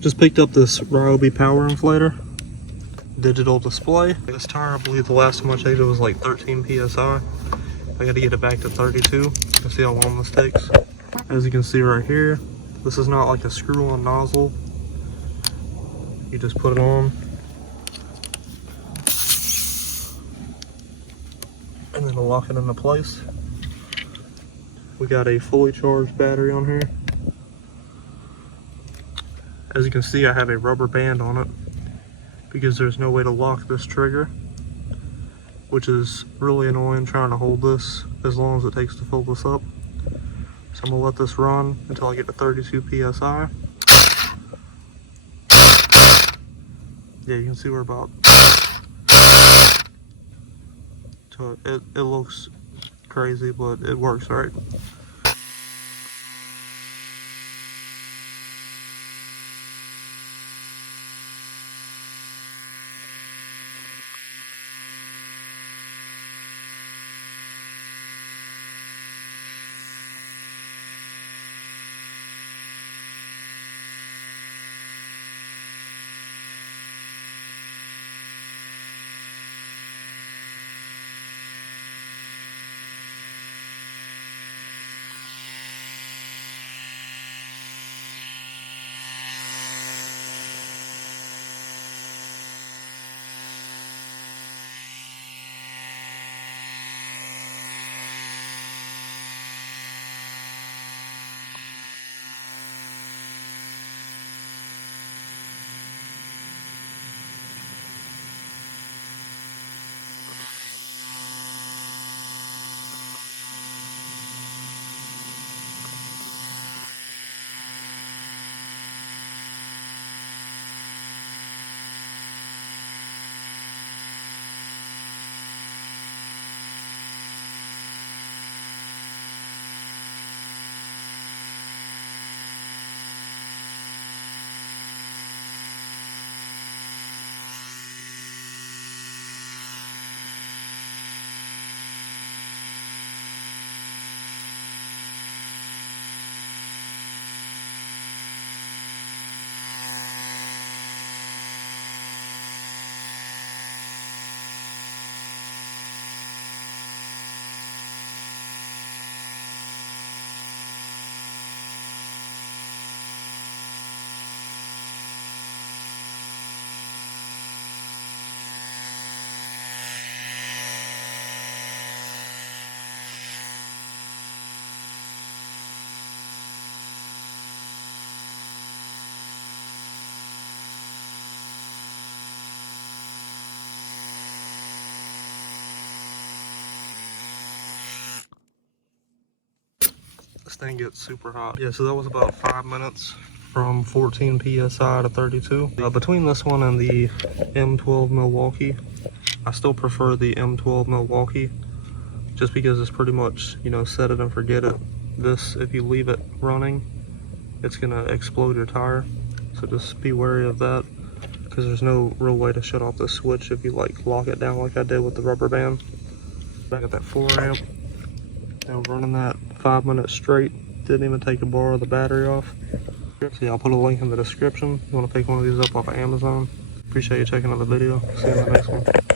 Just picked up this Ryobi power inflator, digital display. This tire, I believe the last time I checked it was like 13 psi. I got to get it back to 32 to see how long this takes. As you can see right here, this is not like a screw-on nozzle. You just put it on, and then it'll lock it into place. We got a fully charged battery on here. As you can see, I have a rubber band on it because there's no way to lock this trigger, which is really annoying trying to hold this as long as it takes to fill this up. So I'm gonna let this run until I get to 32 psi. Yeah, you can see we're about, so it looks crazy, but it works, right? This thing gets super hot. Yeah, so that was about 5 minutes from 14 psi to 32. Between this one and the M12 Milwaukee, I still prefer the M12 Milwaukee just because it's pretty much, you know, set it and forget it. This, if you leave it running, it's gonna explode your tire. So just be wary of that because there's no real way to shut off the switch if you like lock it down like I did with the rubber band. Back at that 4 amp. And running that 5 minutes straight, didn't even take a bar of the battery off. So yeah, I'll put a link in the description. You want to pick one of these up off of Amazon. Appreciate you checking out the video. See you in the next one.